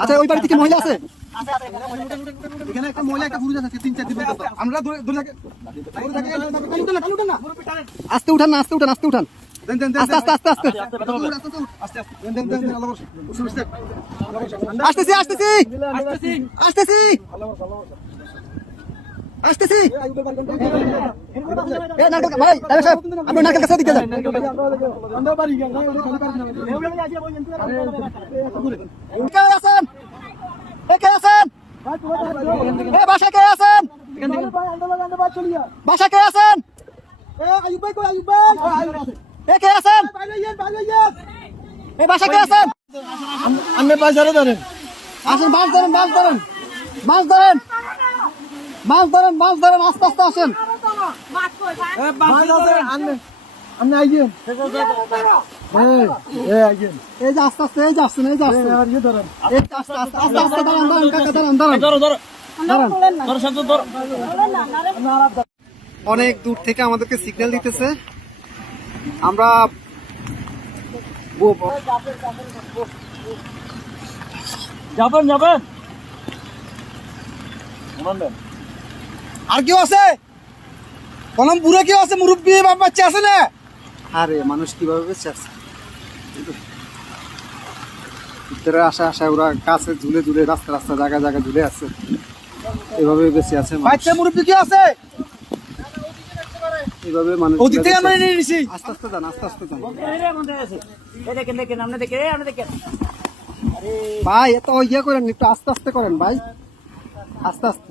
আচ্ছা ওই বাড়িতে কি মহিলা আছে এখানে একটা একটা পুরুষ আছে তিন চার দিন আমরা। আস্তে উঠান না আস্তে উঠান আস্তে উঠান দেন, দেন, দেন, আস্তে আস্তে আস্তে আস্তে আস্তে, আস্তে, আস্তে, আস্তে। দেন, দেন, দেন, দেন, আল্লাহ বর্ষে। উঠুন, উঠুন। আসতেছি আসতেছি আসতেছি আসতেছি। ভাই সাহেব আপনি নারকেল কাছে দিকে যান। কে আছেন? কে আছেন? এ বাসা কে আছেন? বাসা কে আছেন? এ কে আছেন? এ বাসা কে আছেন? আপনি পয়সারে ধরেন। আসেন মাছ ধরেন মাছ ধরেন। মাছ ধরেন। মাছ ধরেন মাছ ধরেন আস্তে আস্তে আসেন। আপনি আইয়েন। এই, যে আস্তে আস্তে এই যে আসছেন এই যে আসছেন। ধরেন। আস্তে আস্তে আস্তে আস্তে দাঁড়ান দাঁড়ান কাকা দাঁড়ান দাঁড়ান দাঁড়ান অনেক দূর থেকে আমাদেরকে সিগন্যাল দিতেছে। আমরা যাবেন যাবেন। আর কেউ আছে? কলম বুড়ো কেউ আছে? মুরব্বী বাপ বাচ্চা আছে না? আরে মানুষ কীভাবে বেঁচে আছে? ভিতরে আসা আসা ওরা কাছে ঝুলে ঝুলে রাস্তা রাস্তা জায়গা জায়গা ঝুলে আছে। এভাবে বেঁচে আছে। বাচ্চা মুরব্বী কেউ আছে? এভাবে মানুষ ওদিক আমরা নিয়ে নিছি আস্তে আস্তে যান আস্তে আস্তে যান। দেখেন দেখেন আপনি দেখেন আপনি দেখেন। ভাই এত ইয়ে করেন একটু আস্তে আস্তে করেন ভাই। আস্তে আস্তে।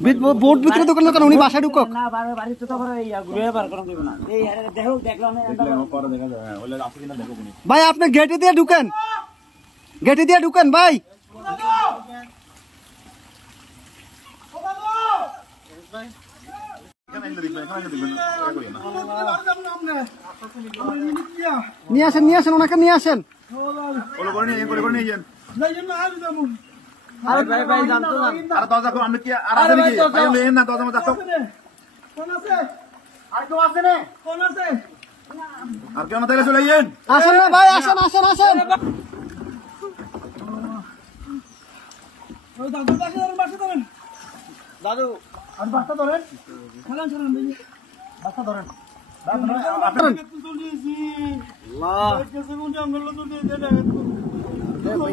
বিট- বোর্ড ভিতরে দোকান কেন? উনি বাসায় ঢুকক। না বাড়ি বাড়িতে তো ইয়া ঘুরে বার করুন দিব না এই আরে দেখো দেখল না ভাই আপনি গেটে দিয়ে ঢুকেন। গেটে দিয়ে ঢুকেন ভাই। নিয়ে আসেন নিয়ে আসেন ওনাকে নিয়ে আসেন। আরে ভাই ভাই জানতো না আর দরজা খুব আমি কি আর আছে নাকি ভাই লেন না দরজা মধ্যে আসো আর কেউ আমাদের চলে যাইয়েন আসেন না ভাই আসেন আসেন আসেন। দাদু ওনারা সেট আইও না দাদা আইও না আগে আপনি এটা ধরেন ধরেন ওই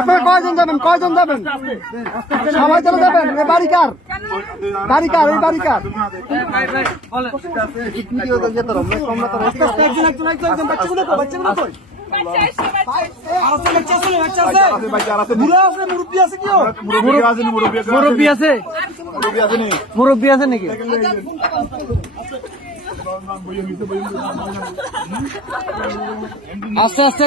আপনারা কয়জন যাবেন? কয়জন যাবেন? সবাই চলে যাবেন? বাড়ি কার? বাড়ি কার? এই বাড়ি কার? মুরব্বী আছে নাকি? আস্তে আস্তে।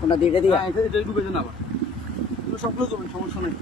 কোনটা এটা এটা ঢুকে যান আবার সবগুলো যাবেন সমস্যা নেই